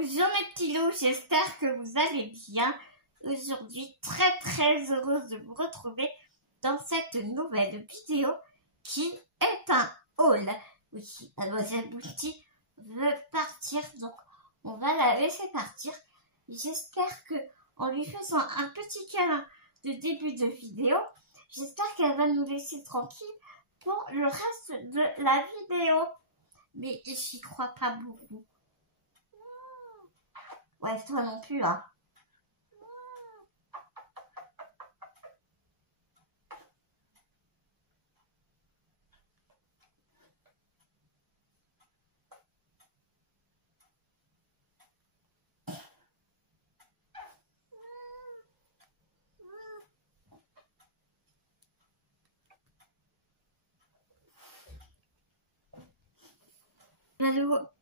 Bonjour mes petits loups, j'espère que vous allez bien. Aujourd'hui, très heureuse de vous retrouver dans cette nouvelle vidéo qui est un haul. Oui, mademoiselle Bouti veut partir, donc on va la laisser partir. J'espère que en lui faisant un petit câlin de début de vidéo, j'espère qu'elle va nous laisser tranquille pour le reste de la vidéo. Mais j'y crois pas beaucoup. Ouais, toi non plus, hein.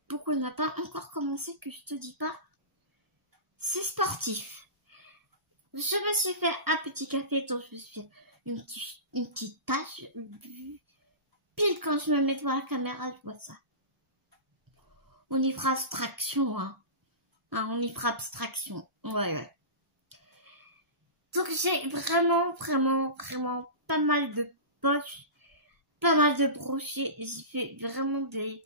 Beaucoup n'a pas encore commencé, que je te dis pas. C'est sportif. Je me suis fait un petit café, donc je me suis fait une petite tache. Pile quand je me mets devant la caméra, je vois ça. On y fera abstraction, hein. On y fera abstraction. Ouais. Donc j'ai vraiment pas mal de poches, pas mal de brochets. J'ai fait vraiment des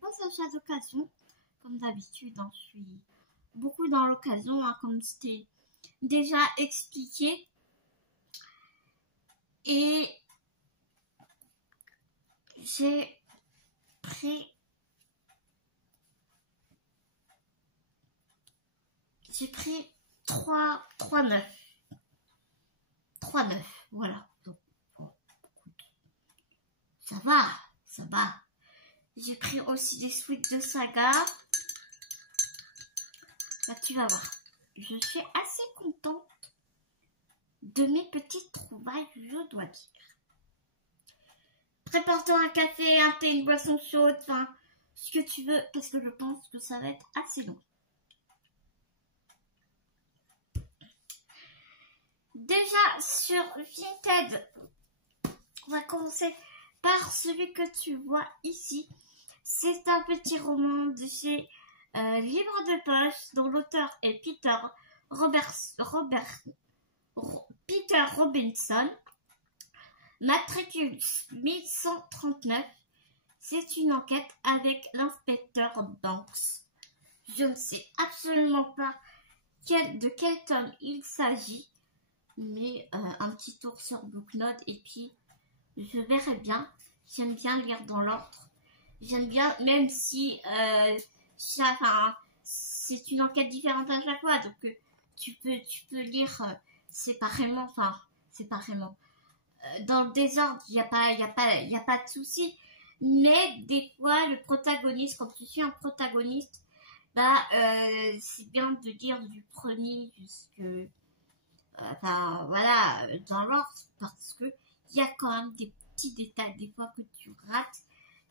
passages à l'occasion. Comme d'habitude, je suis beaucoup dans l'occasion, comme c'était déjà expliqué. Et j'ai pris 3 neufs. 3 neufs, voilà. Donc, bon, ça va. J'ai pris aussi des suites de Saga. Là, tu vas voir. Je suis assez contente de mes petites trouvailles, je dois dire. Prépare-toi un café, un thé, une boisson chaude, enfin, ce que tu veux, parce que je pense que ça va être assez long. Déjà, sur Vinted, on va commencer par celui que tu vois ici. C'est un petit roman de chez Livre de Poche, dont l'auteur est Peter Robinson. Matricule 1139. C'est une enquête avec l'inspecteur Banks. Je ne sais absolument pas de quel tome il s'agit, mais un petit tour sur Booknote et puis je verrai bien. J'aime bien lire dans l'ordre. J'aime bien, même si c'est une enquête différente à chaque fois, donc tu peux lire séparément. Dans le désordre, il n'y a pas de souci. Mais des fois, le protagoniste, quand tu suis un protagoniste, c'est bien de lire du premier jusque dans l'ordre, parce que il y a quand même des petits détails des fois que tu rates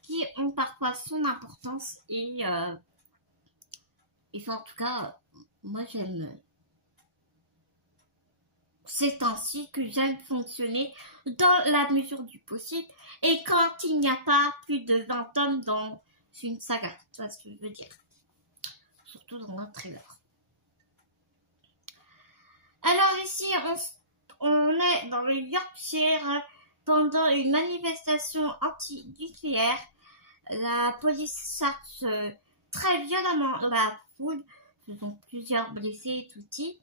qui ont parfois son importance et en tout cas moi j'aime, c'est ainsi que j'aime fonctionner dans la mesure du possible et quand il n'y a pas plus de 20 tomes dans une saga, tu vois ce que je veux dire, surtout dans un trailer. Alors ici on est dans le Yorkshire pendant une manifestation anti-nucléaire. La police charge très violemment la foule, faisant plusieurs blessés et tout type.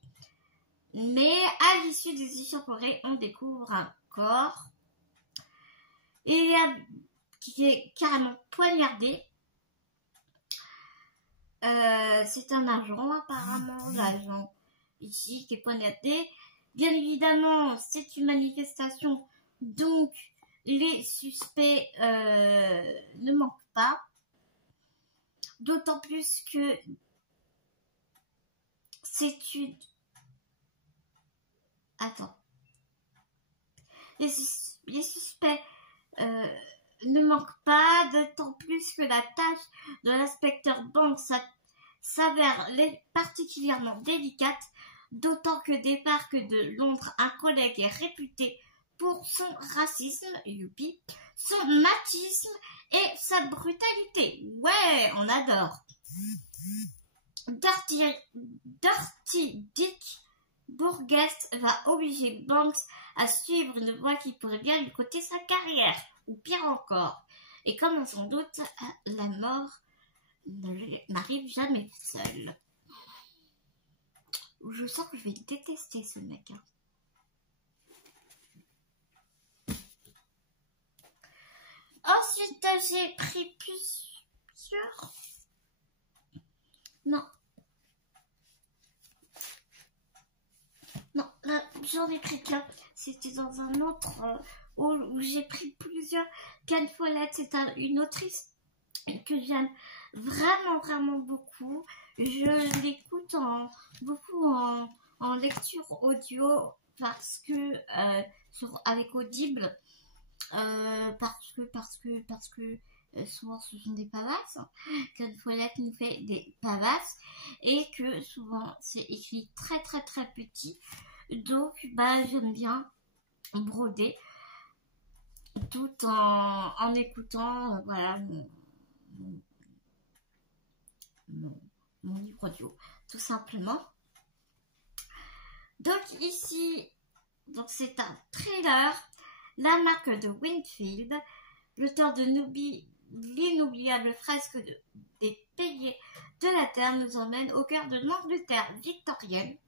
Mais à l'issue des échauffourées, on découvre un corps qui est carrément poignardé. C'est un agent apparemment, l'agent ici qui est poignardé. Bien évidemment, c'est une manifestation, donc les suspects ne manquent pas. D'autant plus que c'est une... Attends. Les suspects ne manquent pas, d'autant plus que la tâche de l'inspecteur Banks s'avère particulièrement délicate, d'autant que des parcs de Londres, un collègue est réputé pour son racisme, youpi, son machisme et sa brutalité. Ouais, on adore. Dirty Dick Burgess va obliger Banks à suivre une voie qui pourrait bien lui coûter sa carrière, ou pire encore. Et comme on s'en doute, la mort n'arrive jamais seule. Je sens que je vais détester ce mec. Ensuite, j'ai pris plusieurs. Non, là, j'en ai pris qu'un. C'était dans un autre hall où j'ai pris plusieurs. Ken Follett, c'est une autrice que j'aime vraiment beaucoup. Je l'écoute beaucoup en lecture audio parce que avec Audible parce que souvent ce sont des pavasses. Ken Follett nous fait des pavasses et que souvent c'est écrit très petit, donc j'aime bien broder tout en écoutant voilà mon livre audio, tout simplement. Donc ici, c'est un thriller, La marque de Winfield, l'auteur de l'inoubliable fresque des piliers de la Terre nous emmène au cœur de l'Angleterre victorienne.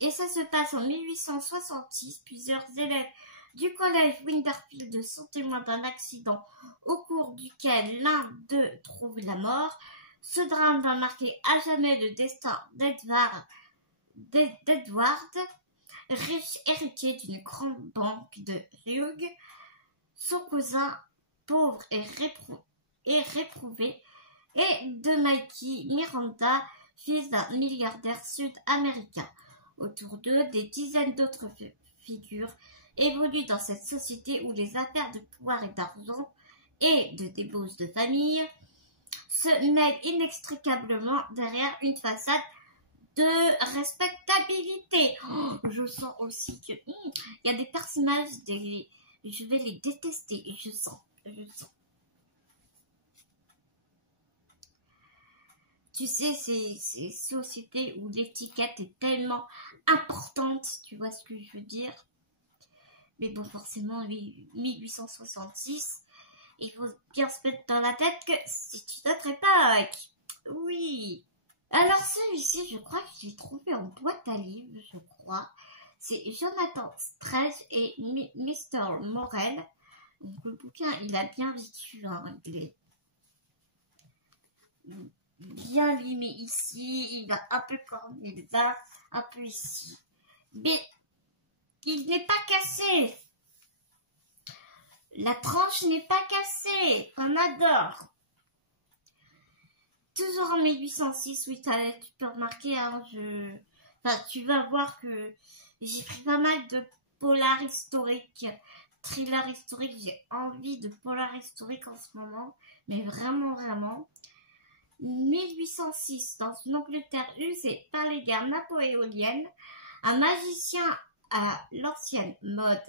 Et ça se passe en 1866. Plusieurs élèves du collège Winterfield sont témoins d'un accident au cours duquel l'un d'eux trouve la mort. Ce drame va marquer à jamais le destin d'Edward, riche héritier d'une grande banque de Hugh, son cousin pauvre et réprouvé, et de Mikey Miranda, fils d'un milliardaire sud-américain. Autour d'eux, des dizaines d'autres figures évoluent dans cette société où les affaires de pouvoir et d'argent et de débauche de famille se mêlent inextricablement derrière une façade de respectabilité. Je sens aussi que il y a des personnages, je vais les détester, je sens. Tu sais, ces sociétés où l'étiquette est tellement importante, tu vois ce que je veux dire? Mais bon, forcément, 1866, il faut bien se mettre dans la tête que c'est une autre époque. Oui. Alors celui-ci, je crois que je l'ai trouvé en boîte à livres, je crois. C'est Jonathan Strange et Mr. Morel. Donc le bouquin, il a bien vécu, hein. Il est bien limé ici, il a un peu corné là, un peu ici. Mais il n'est pas cassé. La tranche n'est pas cassée. On adore. Toujours en 1806, oui, tu peux remarquer, hein, tu vas voir que j'ai pris pas mal de polar historiques, thriller historique. J'ai envie de polar historique en ce moment, mais vraiment. 1806, dans une Angleterre usée par les guerres napoléoniennes, un magicien à l'ancienne mode,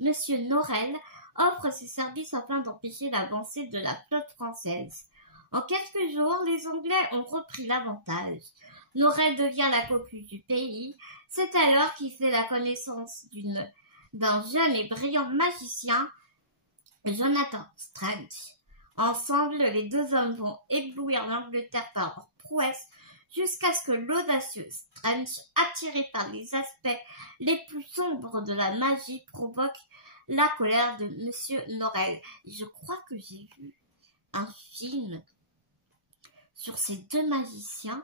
Monsieur Norrell, offre ses services afin d'empêcher l'avancée de la flotte française. En quelques jours, les Anglais ont repris l'avantage. Norrell devient la coqueluche du pays. C'est alors qu'il fait la connaissance d'un jeune et brillant magicien, Jonathan Strange. Ensemble, les deux hommes vont éblouir l'Angleterre par leur prouesse jusqu'à ce que l'audacieux Strange, attiré par les aspects les plus sombres de la magie, provoque la colère de Monsieur Norrell. Je crois que j'ai vu un film sur ces deux magiciens,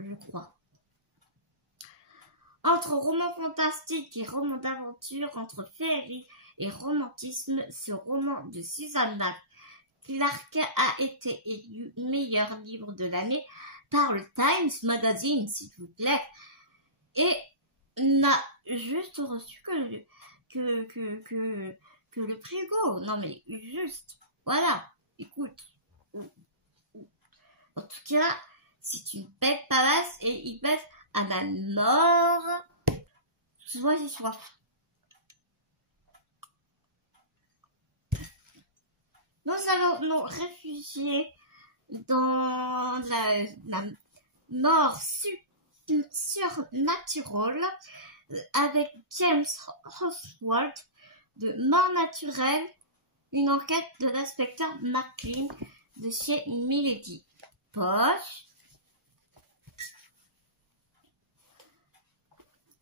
je crois. Entre roman fantastique et roman d'aventure, entre féerie et romantisme, ce roman de Susanna Clarke a été élu meilleur livre de l'année par le Times Magazine, s'il vous plaît, et n'a juste reçu que le prix Hugo. Non mais juste, voilà, écoute. En tout cas, c'est une belle palace et il baisse à la mort. Soit j'ai soif. Nous allons nous réfugier dans la mort surnaturelle avec James Oswald de Mort naturelle, une enquête de l'inspecteur McLean de chez Milady. Poche.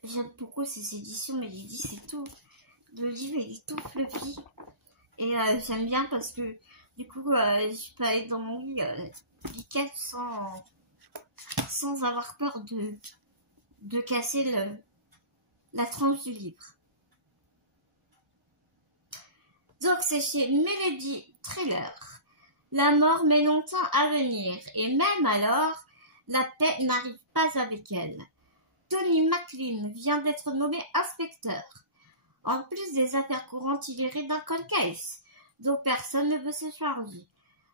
J'aime beaucoup ces éditions Milady, c'est tout. Le livre il est tout fluffy. Et j'aime bien parce que du coup je peux aller dans mon lit nickel sans avoir peur de casser la tranche du livre. Donc c'est chez Milady Thriller. La mort met longtemps à venir et même alors, la paix n'arrive pas avec elle. Tony McLean vient d'être nommé inspecteur. En plus des affaires courantes, il hérite d'un cold case dont personne ne veut se charger.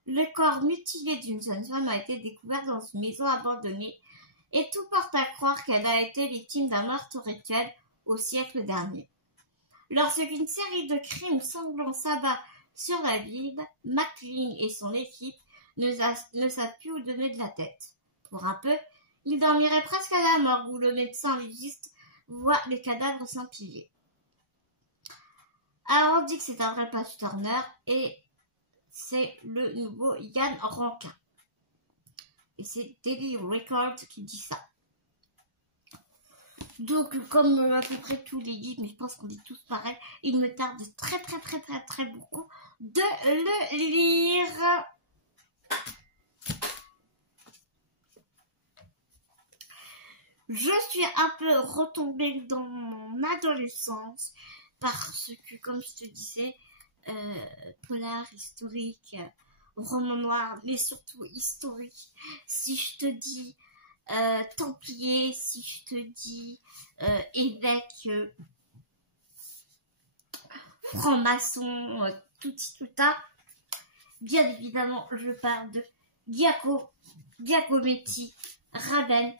Le corps mutilé d'une jeune femme a été découvert dans une maison abandonnée et tout porte à croire qu'elle a été victime d'un meurtre rituel au siècle dernier. Lorsqu'une série de crimes sanglants s'abat sur la ville, McLean et son équipe ne savent plus où donner de la tête. Pour un peu, ils dormiraient presque à la morgue où le médecin légiste voit les cadavres s'empiler. Alors on dit que c'est un vrai Page Turner et c'est le nouveau Ian Rankin. Et c'est Daily Record qui dit ça. Donc comme à peu près tous les livres, mais je pense qu'on est tous pareils, il me tarde très beaucoup de le lire. Je suis un peu retombée dans mon adolescence parce que, comme je te disais, polar, historique, roman noir, mais surtout historique. Si je te dis templier, si je te dis évêque, franc-maçon, tout ça, bien évidemment, je parle de Giacometti, Ravel.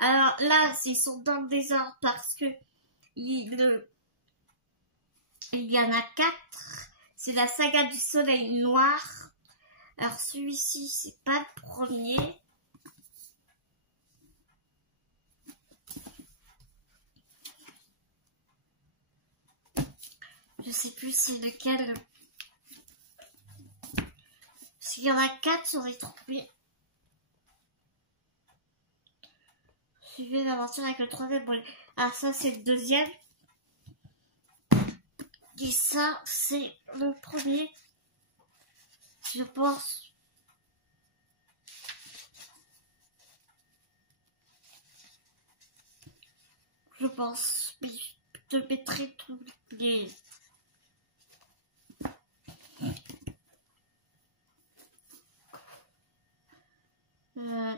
Alors là, ils sont dans le désordre parce que il y en a 4. C'est la saga du soleil noir. Alors celui-ci, c'est pas le premier. Je sais plus c'est lequel. S'il y en a 4 sur les 3 premiers. Suivez l'aventure avec le 3e volet. Alors ça, c'est le 2e. Et ça, c'est le premier. Je pense. Mais je te mettrai tous les...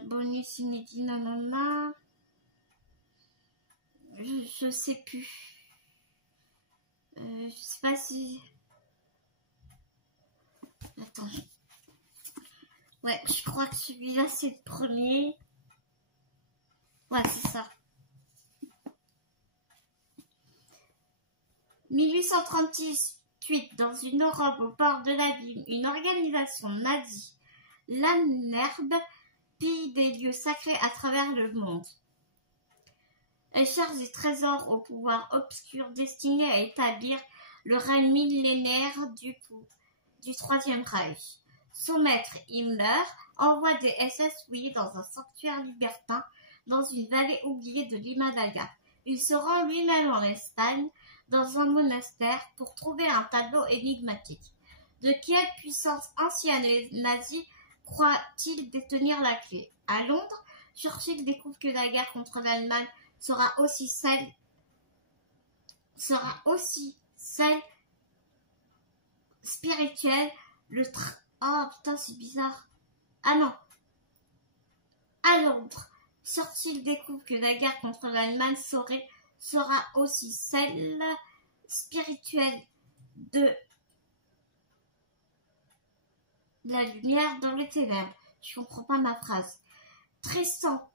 bonus inédit, nanana. Je sais plus. Je sais pas si... Attends. Ouais, je crois que celui-là, c'est le premier. Ouais, c'est ça. 1838, dans une Europe au port de la ville, une organisation nazie, l'Annerbe, pille des lieux sacrés à travers le monde. Elle cherche des trésors au pouvoir obscur destinés à établir le règne millénaire du Troisième Reich. Son maître, Himmler, envoie des SS fouiller dans un sanctuaire libertin dans une vallée oubliée de l'Himalaya. Il se rend lui-même en Espagne, dans un monastère, pour trouver un tableau énigmatique. De quelle puissance ancienne les nazis croient-ils détenir la clé? À Londres, Churchill découvre que la guerre contre l'Allemagne sera aussi celle spirituelle. Oh putain, c'est bizarre. Ah non. À Londres, Churchill découvre que la guerre contre l'Allemagne sera aussi celle spirituelle de la lumière dans les ténèbres. Je comprends pas ma phrase. Tristan,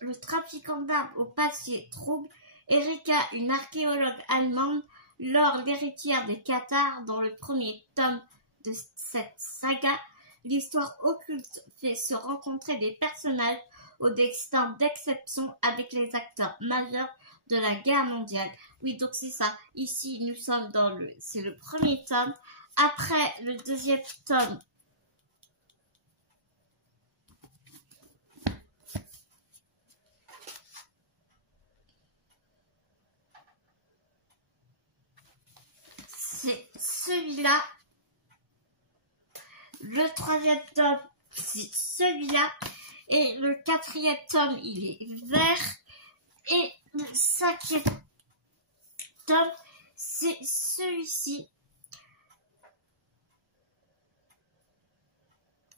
le trafiquant d'armes au passé trouble, Erika, une archéologue allemande, Laure, l'héritière des Cathares, dans le premier tome de cette saga, l'histoire occulte fait se rencontrer des personnages au destin d'exception avec les acteurs majeurs de la guerre mondiale. Oui, donc c'est ça. Ici, nous sommes c'est le premier tome. Après le deuxième tome, c'est celui-là. Le troisième tome, c'est celui-là. Et le quatrième tome, il est vert. Et le cinquième tome, c'est celui-ci.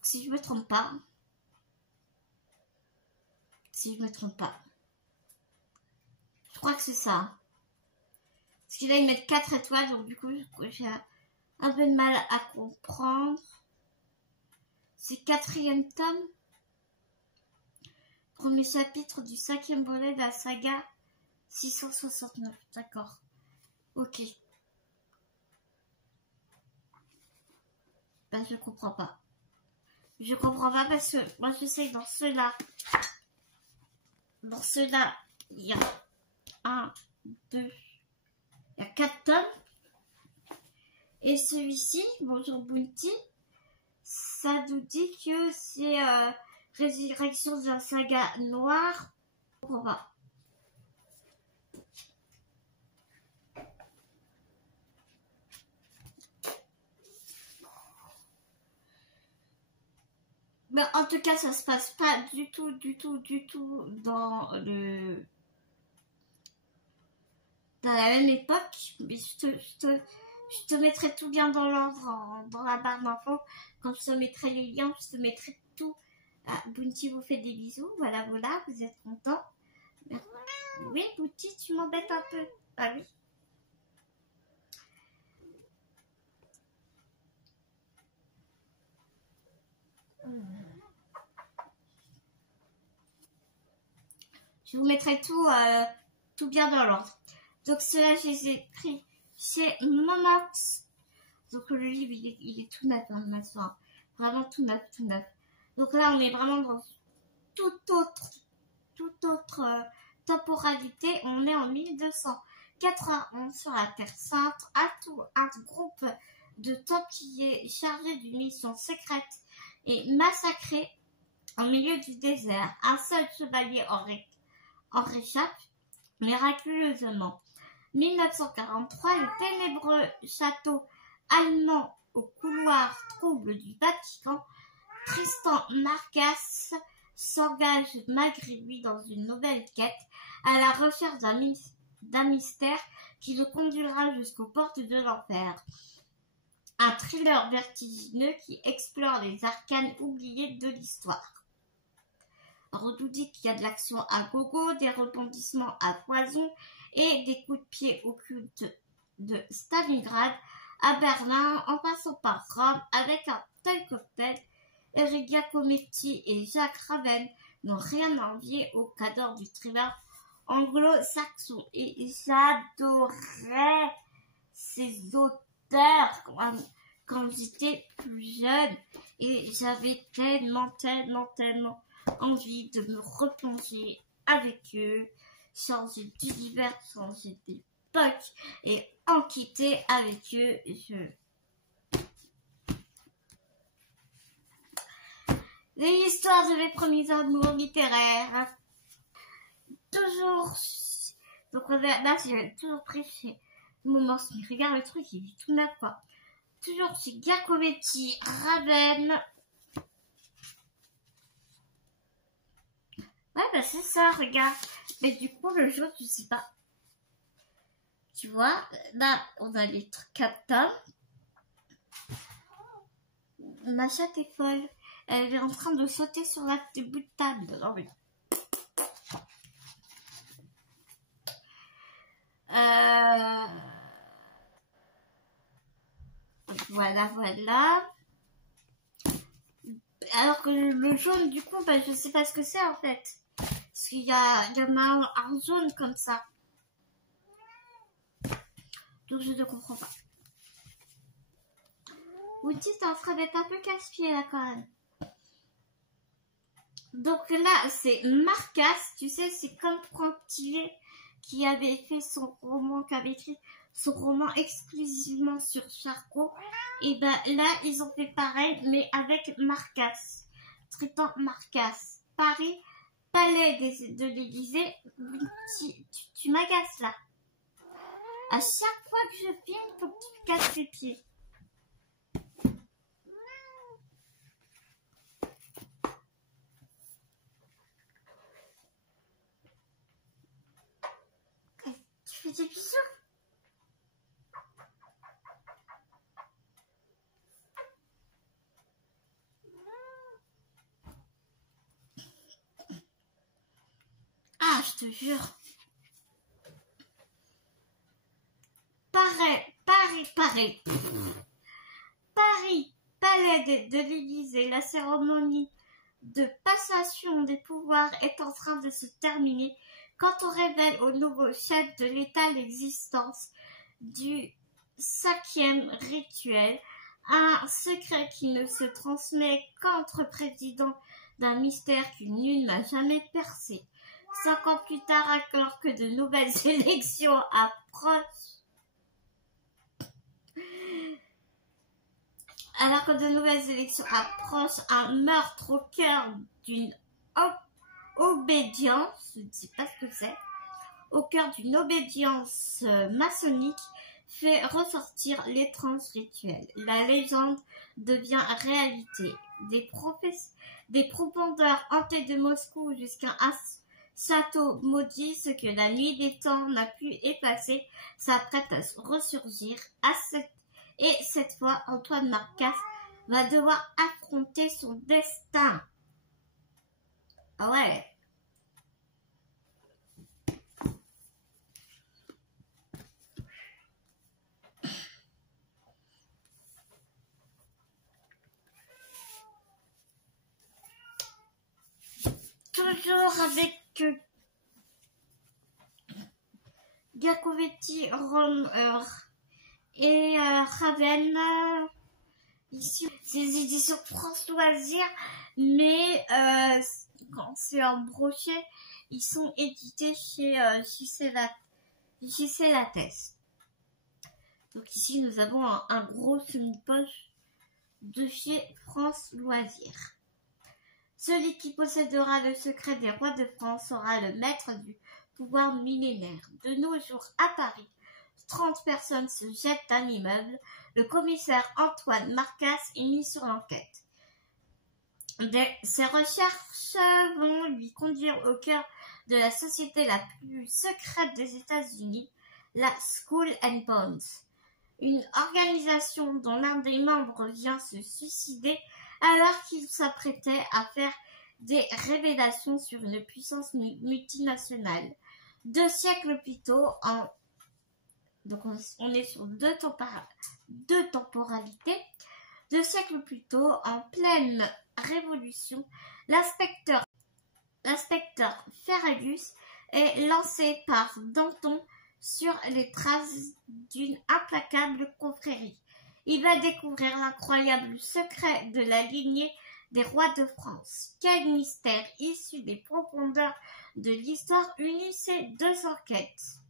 Si je me trompe pas. Si je me trompe pas. Je crois que c'est ça. Parce que là, ils mettent 4 étoiles, donc du coup, j'ai un peu de mal à comprendre. C'est quatrième tome. Premier chapitre du 5e volet de la saga 669. D'accord. Ok. Ben, je comprends pas. Je comprends pas parce que moi, je sais que dans ceux-là, il y a 1, 2, il y a 4 tomes. Et celui-ci, Bonjour Bounty, ça nous dit que c'est Résurrection de la saga noire. On va. Mais en tout cas, ça se passe pas du tout dans la même époque. Mais je te mettrai tout bien dans l'ordre dans la barre d'infos. Quand je te mettrai les liens, je te mettrai tout. Ah, Bounty vous fait des bisous. Voilà, vous êtes content. Oui, Bounty, tu m'embêtes un peu. Ah oui. Je vous mettrai tout bien dans l'ordre. Donc cela, je les ai pris chez Momox. Donc le livre, il est tout neuf, hein, maintenant. Vraiment tout neuf. Donc là, on est vraiment dans toute autre temporalité. On est en 1291 sur la Terre Sainte. Un groupe de Templiers chargé d'une mission secrète est massacré au milieu du désert. Un seul chevalier en réchappe miraculeusement. 1943, le ténébreux château allemand au couloir trouble du Vatican, Tristan Marcas s'engage malgré lui dans une nouvelle quête à la recherche d'un mystère qui le conduira jusqu'aux portes de l'enfer. Un thriller vertigineux qui explore les arcanes oubliées de l'histoire. On nous dit qu'il y a de l'action à gogo, des rebondissements à foison et des coups de pied occultes de Stalingrad à Berlin en passant par Rome avec un tel cocktail. Eric Giacometti et Jacques Raven n'ont rien à envier au cadre du thriller anglo-saxon. Et j'adorais ces auteurs quand j'étais plus jeune et j'avais tellement envie de me replonger avec eux, changer d'univers, changer d'époque et en quitter avec eux. L'histoire de mes premiers amours littéraires. Toujours. Donc là, j'ai toujours pris chez Moments. Regarde le truc, il est tout neuf quoi. Toujours chez Giacometti, Raven. Ouais, bah c'est ça, regarde. Mais du coup, le jeu, je sais pas. Tu vois, là, on a les 4 tomes. Ma chatte est folle. Elle est en train de sauter sur la bout de table. Non, mais... Voilà. Alors que le jaune, du coup, bah, je sais pas ce que c'est en fait. Parce qu'il y en a un jaune comme ça. Donc je ne comprends pas. Outil, t'es en train d'être un peu casse-pied là quand même. Donc là, c'est Marcasse, tu sais, c'est comme Franck Tillet qui avait fait son roman, qui avait écrit son roman exclusivement sur Charcot. Et ben là, ils ont fait pareil, mais avec Marcasse, traitant Marcasse. Paris, palais de l'Élysée, tu m'agaces là. À chaque fois que je filme, faut que tu casses tes pieds. Tu fais des bisous? Ah, je te jure. Paris, palais de l'Élysée, la cérémonie de passation des pouvoirs est en train de se terminer quand on révèle au nouveau chef de l'État l'existence du 5e rituel, un secret qui ne se transmet qu'entre présidents d'un mystère que nul n'a jamais percé. 5 ans plus tard, alors que de nouvelles élections approchent, un meurtre au cœur d'une obédience, je ne sais pas ce que c'est, au cœur d'une obédience maçonnique, fait ressortir l'étrange rituel. La légende devient réalité. Des profondeurs hantées de Moscou jusqu'à un château maudit, ce que la nuit des temps n'a pu effacer, s'apprête à ressurgir. Et cette fois, Antoine Marcasse va devoir affronter son destin. Ah ouais. Toujours avec Giacometti, et Raven. Ici, c'est les éditions France Loisirs, mais quand c'est en brochet, ils sont édités chez JC Lattès. Donc ici, nous avons un gros semi-poche de chez France Loisirs. Celui qui possédera le secret des rois de France sera le maître du pouvoir millénaire. De nos jours à Paris, 30 personnes se jettent d'un immeuble. Le commissaire Antoine Marcasse est mis sur l'enquête. Ses recherches vont lui conduire au cœur de la société la plus secrète des États-Unis, la Skull and Bones, une organisation dont l'un des membres vient se suicider alors qu'il s'apprêtait à faire des révélations sur une puissance multinationale. 2 siècles plus tôt, donc on est sur deux temporalités. 2 siècles plus tôt, en pleine révolution, l'inspecteur Ferragus est lancé par Danton sur les traces d'une implacable confrérie. Il va découvrir l'incroyable secret de la lignée des rois de France. Quel mystère issu des profondeurs de l'histoire unit ces 2 enquêtes.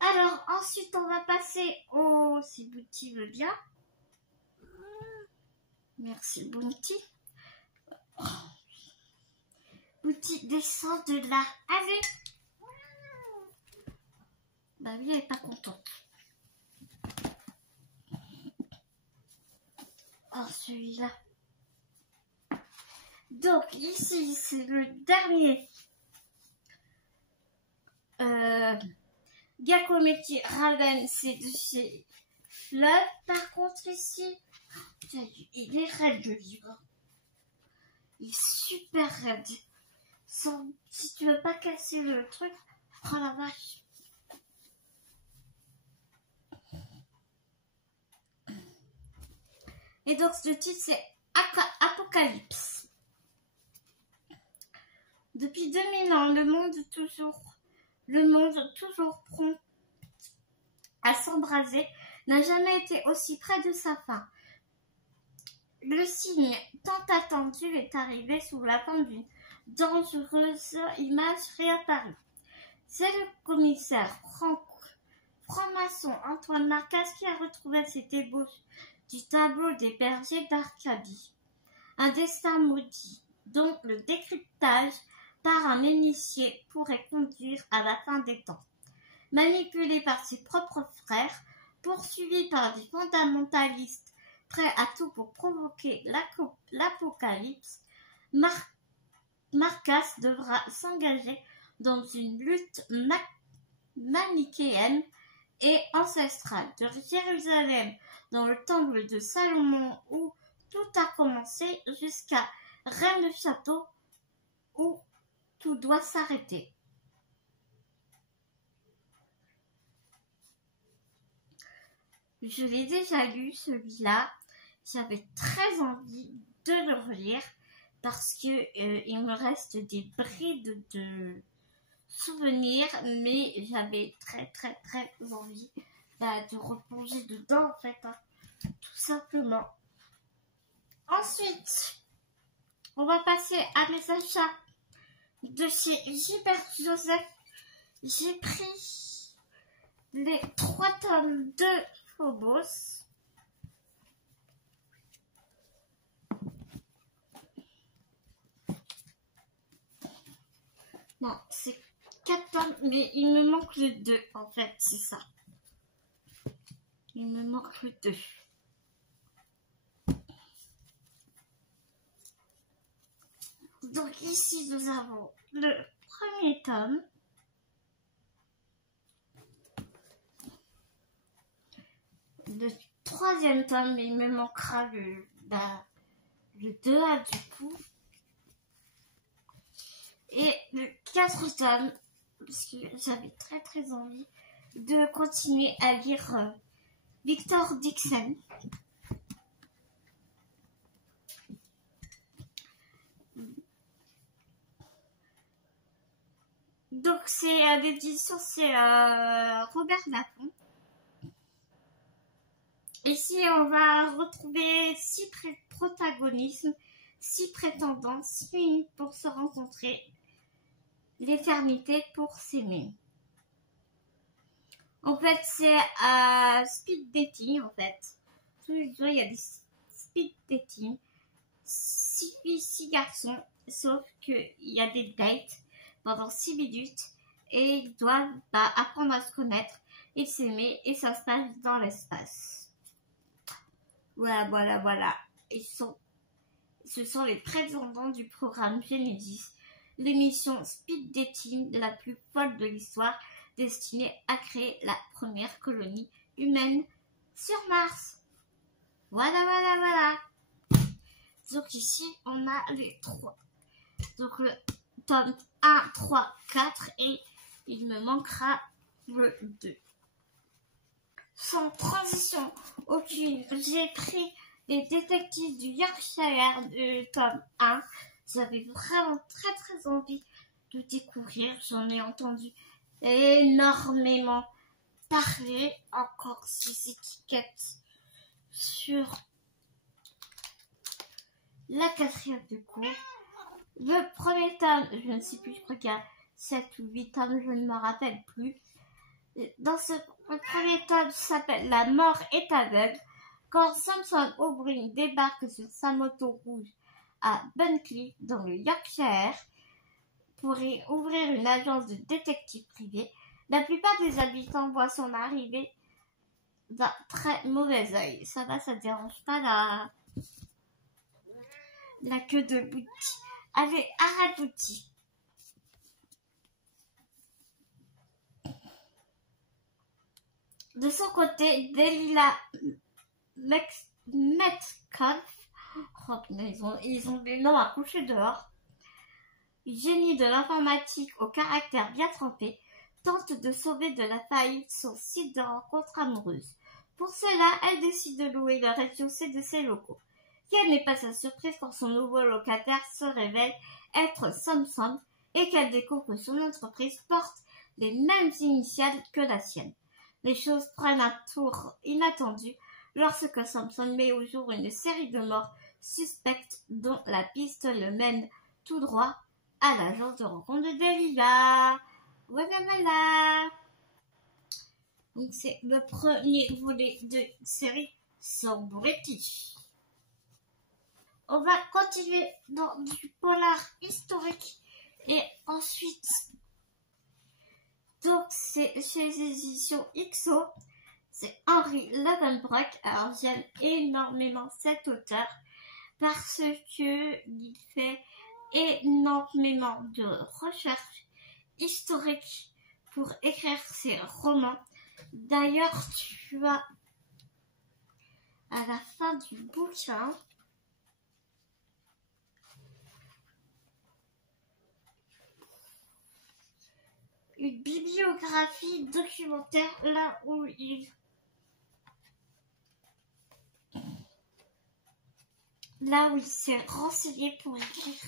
Alors, ensuite, on va passer au... Si Bouti veut bien. Merci, Bouti. Bouti, descend de là. Allez. Bah oui, elle n'est pas contente. Oh, celui-là. Donc, ici, c'est le dernier. Giacometti Raven, c'est de chez Fleuve. Par contre, ici, il est raide le livre. Il est super raide. Si tu veux pas casser le truc, prends la vache. Et donc, le titre, c'est Apocalypse. Depuis 2000 ans, le monde toujours prompt à s'embraser n'a jamais été aussi près de sa fin. Le signe tant attendu est arrivé sous la forme d'une dangereuse image réapparue. C'est le commissaire franc-maçon Antoine Marcasse qui a retrouvé cette ébauche du tableau des bergers d'Arcadie. Un destin maudit, dont le décryptage par un initié pourrait conduire à la fin des temps. Manipulé par ses propres frères, poursuivi par des fondamentalistes prêts à tout pour provoquer l'apocalypse, Marcasse devra s'engager dans une lutte manichéenne et ancestrale. De Jérusalem dans le temple de Salomon où tout a commencé jusqu'à Rennes-le-Château où tout doit s'arrêter. Je l'ai déjà lu celui-là, j'avais très envie de le relire parce que il me reste des brides de souvenirs, mais j'avais très envie de replonger dedans en fait, hein, tout simplement. Ensuite, on va passer à mes achats de chez Gilbert Joseph. J'ai pris les 3 tomes de Phobos. Non, c'est 4 tomes, mais il me manque le 2 en fait, c'est ça. Il me manque le 2. Donc ici nous avons le premier tome. Le 3e tome, mais il me manquera le 2A du coup. Et le 4 tome, parce que j'avais très envie de continuer à lire Victor Dixon. Donc c'est l'édition, c'est Robert Laffont. Ici on va retrouver 6 protagonismes, 6 prétendants, 6 minutes pour se rencontrer, l'éternité pour s'aimer. En fait c'est speed dating en fait. Tous les jours il y a des speed dating, 6 filles, 6 garçons, sauf qu'il y a des dates pendant 6 minutes et ils doivent apprendre à se connaître et s'aimer et ça se passe dans l'espace. Voilà. Ce sont les prétendants du programme Genesis, l'émission speed dating la plus folle de l'histoire destinée à créer la première colonie humaine sur Mars. Voilà. Donc ici on a les 3. Donc le tome 1, 3, 4 et il me manquera le 2. Sans transition aucune, j'ai pris les détectives du Yorkshire du tome 1. J'avais vraiment très envie de découvrir. J'en ai entendu énormément parler. Encore ces étiquettes sur la 4e de cours. Le premier tome, je ne sais plus, je crois qu'il y a 7 ou 8 tomes, je ne me rappelle plus. Dans le premier tome s'appelle La mort est aveugle. Quand Samson O'Brien débarque sur sa moto rouge à Buncliffe dans le Yorkshire pour y ouvrir une agence de détective privé, la plupart des habitants voient son arrivée d'un très mauvais œil. Ça va, ça dérange pas la queue de Bouti. Allez, arrête Bouti. De son côté, Delilah Metcalf, ils ont des noms à coucher dehors, génie de l'informatique au caractère bien trempé, tente de sauver de la faillite son site de rencontre amoureuse. Pour cela, elle décide de louer le rez-de-chaussée de ses locaux. Quelle n'est pas sa surprise quand son nouveau locataire se révèle être Samson et qu'elle découvre que son entreprise porte les mêmes initiales que la sienne. les choses prennent un tour inattendu lorsque Samson met au jour une série de morts suspectes dont la piste le mène tout droit à l'agence de rencontre de Delilah. Voilà. Donc c'est le premier volet de série Sorboretti. On va continuer dans du polar historique et ensuite, donc c'est chez les éditions XO, c'est Henry Lovenbrock. Alors j'aime énormément cet auteur parce que il fait énormément de recherches historiques pour écrire ses romans. D'ailleurs, tu as à la fin du bouquin une bibliographie documentaire là où il s'est renseigné pour écrire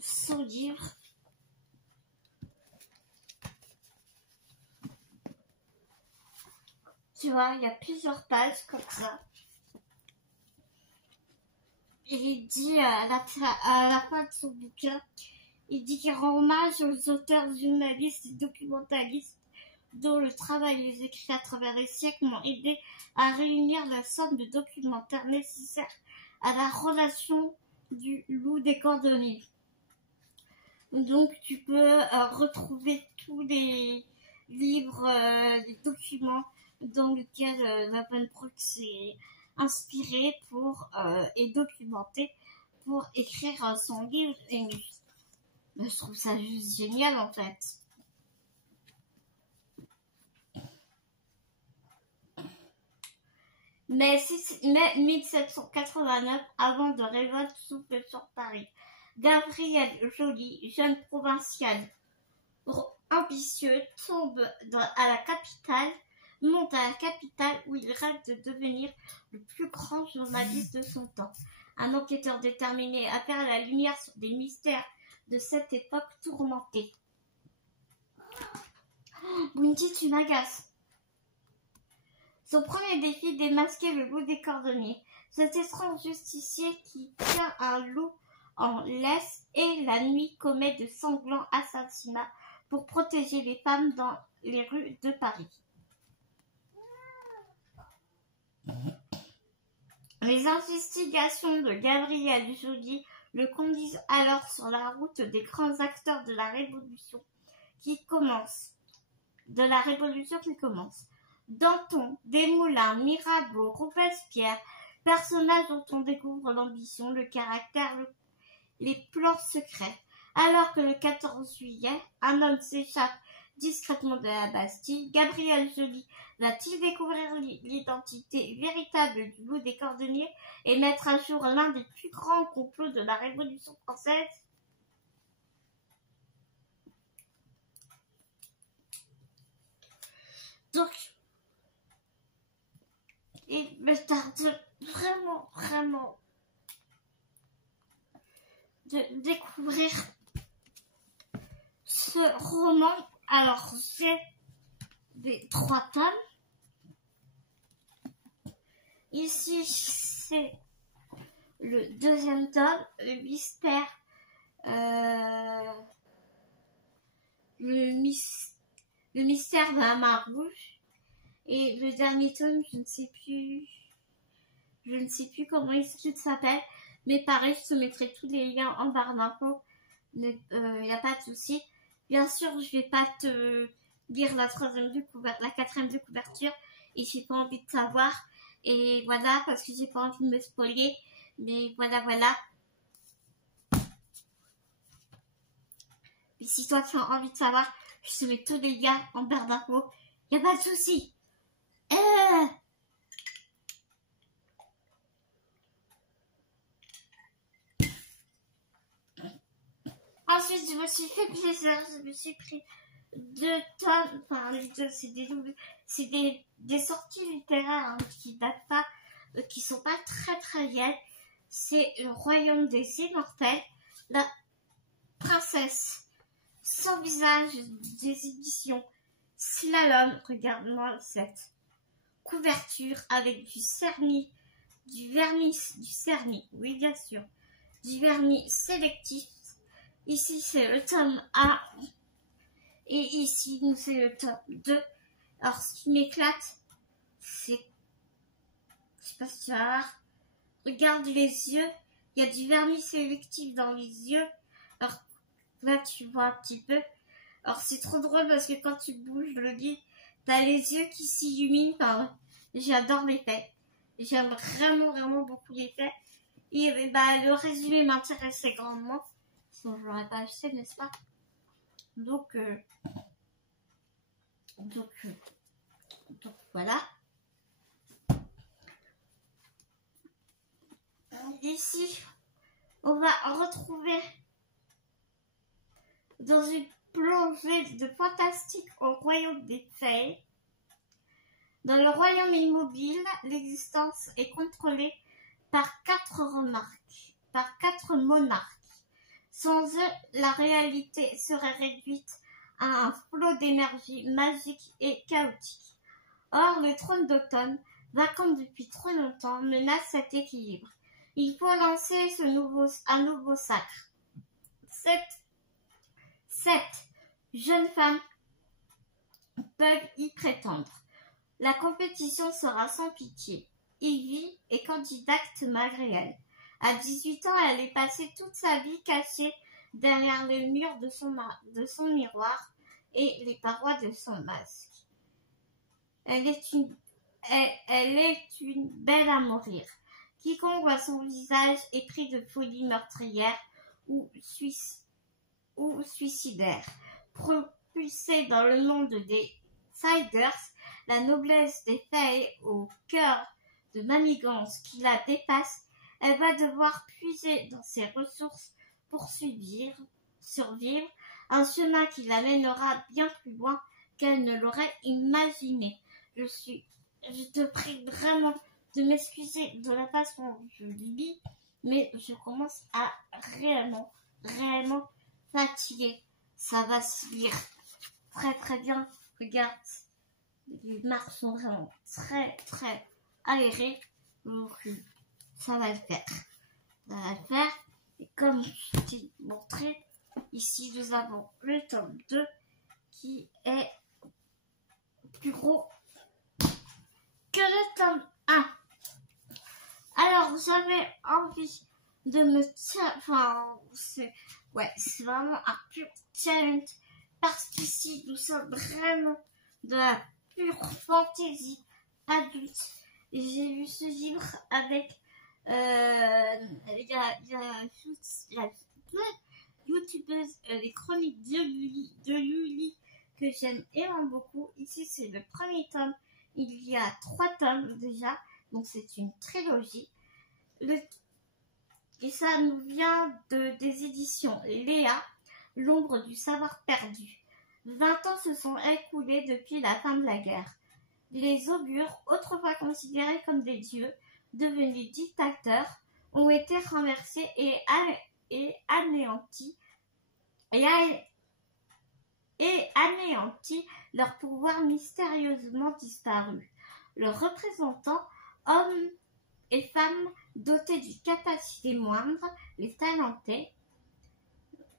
son livre. Tu vois, il y a plusieurs pages comme ça. Et il dit à la fin de son bouquin, il dit qu'il rend hommage aux auteurs, journalistes et documentalistes dont le travail et les écrits à travers les siècles m'ont aidé à réunir la somme de documentaires nécessaires à la relation du loup des cordonniers. Donc tu peux retrouver tous les livres, les documents dans lesquels Lovenbrock s'est inspiré pour et documenté pour écrire son livre. Et je trouve ça juste génial en fait. Mais 1789, avant de révolte souffle sur Paris, Gabriel Joly, jeune provincial ambitieux, monte à la capitale où il rêve de devenir le plus grand journaliste de son temps. Un enquêteur déterminé à faire la lumière sur des mystères de cette époque tourmentée. Bunty, tu m'agaces. Son premier défi, démasquer le loup des cordonniers. Cet étrange justicier qui tient un loup en laisse et la nuit commet de sanglants assassinats pour protéger les femmes dans les rues de Paris. Les investigations de Gabriel Joly le conduisent alors sur la route des grands acteurs de la Révolution qui commence. Danton, Desmoulins, Mirabeau, Robespierre, personnages dont on découvre l'ambition, le caractère, les plans secrets. Alors que le 14 juillet, un homme s'échappe discrètement de la Bastille, Gabriel Joly va-t-il découvrir l'identité véritable du loup des cordonniers et mettre à jour l'un des plus grands complots de la Révolution française? Donc, il me tarde vraiment de découvrir ce roman. Alors, c'est des 3 tomes. Ici, c'est le 2e tome, le mystère de la main rouge. Et le dernier tome, je ne sais plus comment il s'appelle, mais pareil, je te mettrai tous les liens en barre d'infos. Il n'y a pas de souci. Bien sûr, je vais pas te lire la 4e de couverture, et j'ai pas envie de savoir. Et voilà, parce que j'ai pas envie de me spoiler. Mais voilà. Mais si toi tu as envie de savoir, je te mets tous les liens en barre d'infos. Il n'y a pas de souci. Ensuite, je me suis fait plaisir, je me suis pris 2 tomes, enfin les deux, c'est des sorties littéraires qui datent pas, qui sont pas très vieilles. C'est Le Royaume des Immortels, La Princesse sans visage, des éditions Slalom, regarde-moi cette couverture avec du cernis, du cernis, oui bien sûr, du vernis sélectif. Ici c'est le tome 1 et ici c'est le tome 2. Alors ce qui m'éclate, c'est, je sais pas si tu vas voir, regarde les yeux, il y a du vernis sélectif dans les yeux. Alors là tu vois un petit peu. Alors c'est trop drôle parce que quand tu bouges le lit, t'as les yeux qui s'illuminent. Enfin, j'adore l'effet. J'aime vraiment beaucoup l'effet. Et le résumé m'intéressait grandement. Sinon je l'aurais pas acheté, n'est-ce pas? Donc voilà. Ici, on va retrouver dans une plongée de fantastique au royaume des fées. Dans le royaume immobile, l'existence est contrôlée par 4 monarques. Sans eux, la réalité serait réduite à un flot d'énergie magique et chaotique. Or, le trône d'automne, vacant depuis trop longtemps, menace cet équilibre. Il faut lancer un nouveau sacre. 7 jeunes femmes peuvent y prétendre. La compétition sera sans pitié. Ivy est candidate malgré elle. À 18 ans, elle est passée toute sa vie cachée derrière les murs de son miroir et les parois de son masque. Elle est une belle à mourir. Quiconque voit son visage est pris de folie meurtrière ou suicidaire. Propulsée dans le monde des Siders, la noblesse des fées au cœur de manigances qui la dépasse, elle va devoir puiser dans ses ressources pour survivre, un chemin qui la mènera bien plus loin qu'elle ne l'aurait imaginé. Je te prie vraiment de m'excuser de la façon dont je lis, mais je commence à réellement fatiguer. Ça va se lire très bien. Regarde, les marques sont vraiment très aérées. Donc, ça va le faire. Et comme je t'ai montré, ici nous avons le tome 2 qui est plus gros que le tome 1. Alors, j'avais envie de me... c'est vraiment un pur challenge parce qu'ici, nous sommes vraiment de la pure fantaisie adulte. Et j'ai lu ce livre avec... Il y a youtubeuse, les chroniques de Luli que j'aime énormément beaucoup. Ici, c'est le premier tome. Il y a 3 tomes déjà, donc c'est une trilogie. Et ça nous vient des éditions Léa, l'ombre du savoir perdu. 20 ans se sont écoulés depuis la fin de la guerre. Les augures, autrefois considérés comme des dieux, devenus dictateurs, ont été renversés et anéantis, leur pouvoir mystérieusement disparu. Leurs représentants, hommes et femmes dotés d'une capacité moindre, les talentés,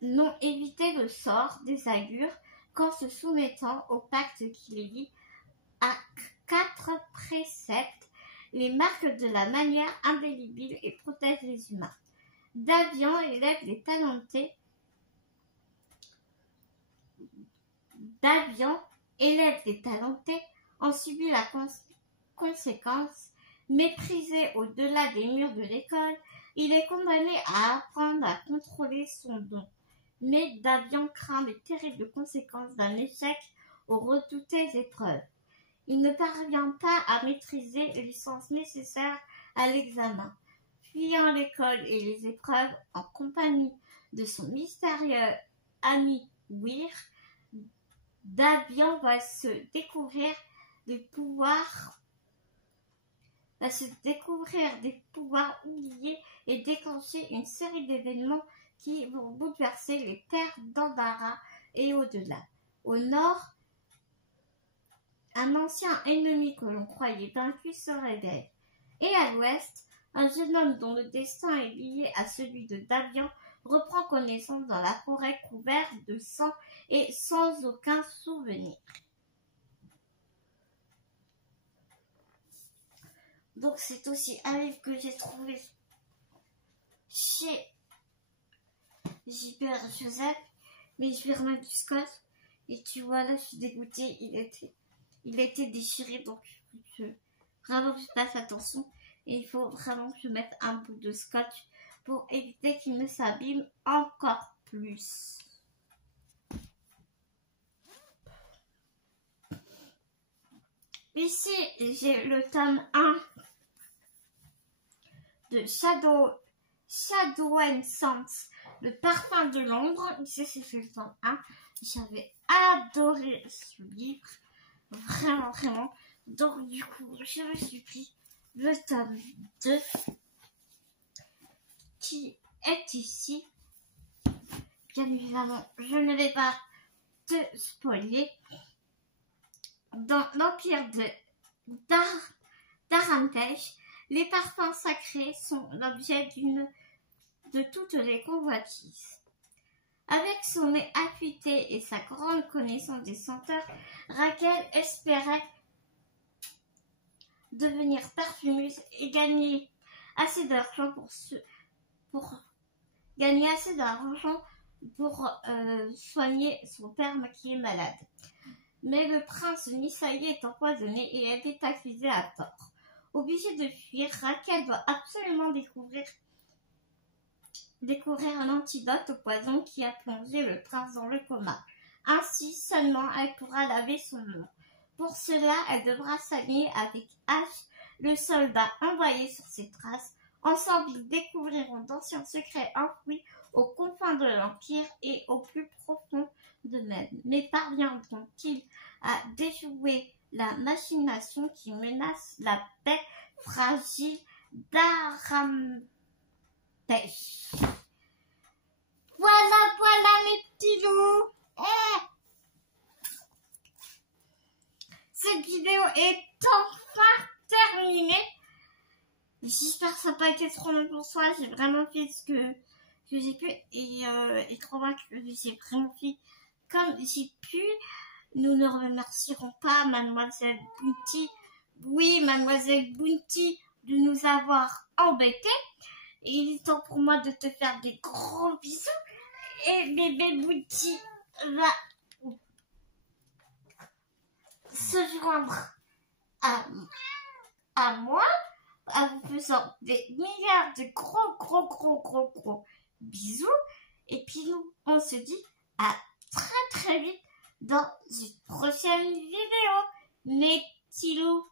n'ont évité le sort des augures qu'en se soumettant au pacte qui les lie à 4 préceptes, les marques de la manière indélébile et protègent les humains. Davian élève les talentés. En subit la conséquence. Méprisé au-delà des murs de l'école, il est condamné à apprendre à contrôler son don. Mais Davian craint les terribles conséquences d'un échec aux redoutées épreuves. Il ne parvient pas à maîtriser les sens nécessaires à l'examen. Fuyant l'école et les épreuves en compagnie de son mystérieux ami Weir, Davian va se découvrir des pouvoirs oubliés et déclencher une série d'événements qui vont bouleverser les terres d'Andara et au-delà. Au nord, un ancien ennemi que l'on croyait vaincu se réveille. Et à l'ouest, un jeune homme dont le destin est lié à celui de Davian reprend connaissance dans la forêt couverte de sang et sans aucun souvenir. Donc c'est aussi un livre que j'ai trouvé chez J.P.R. Joseph, mais je vais remettre du scotch. Et tu vois là, je suis dégoûtée, il était déchiré, donc vraiment que je fasse attention. Et il faut vraiment que je mette un bout de scotch pour éviter qu'il ne s'abîme encore plus. Ici, j'ai le tome 1 de Shadow and Sense, le parfum de l'ombre. Ici, c'est le tome 1. J'avais adoré ce livre. Vraiment, vraiment. Donc, du coup, je me suis pris le tome 2 qui est ici. Bien évidemment, je ne vais pas te spoiler. Dans l'empire d'Arantej, les parfums sacrés sont l'objet de toutes les convoitises. Avec son nez affûté et sa grande connaissance des senteurs, Raquel espérait devenir parfumeuse et gagner assez d'argent pour soigner son père qui est malade. Mais le prince Nisaï est empoisonné et elle est accusée à tort. Obligée de fuir, Raquel doit absolument découvrir un antidote au poison qui a plongé le prince dans le coma. Ainsi seulement elle pourra laver son nom. Pour cela, elle devra s'allier avec Ash, le soldat envoyé sur ses traces. Ensemble, ils découvriront d'anciens secrets enfouis aux confins de l'Empire et au plus profond d'eux-mêmes. Mais parviendront-ils à déjouer la machination qui menace la paix fragile d'Arantej? Voilà mes petits loups. Cette vidéo est enfin terminée. J'espère que ça n'a pas été trop long pour toi. J'ai vraiment fait ce que j'ai pu et crois-moi que j'ai vraiment fait comme j'ai pu. Nous ne remercierons pas Mademoiselle Bounty. Oui, Mademoiselle Bounty, de nous avoir embêtés. Et il est temps pour moi de te faire des gros bisous. Et bébé Bounty va se joindre à moi en vous faisant des milliards de gros bisous. Et puis nous, on se dit à très vite dans une prochaine vidéo. Mes petits loups.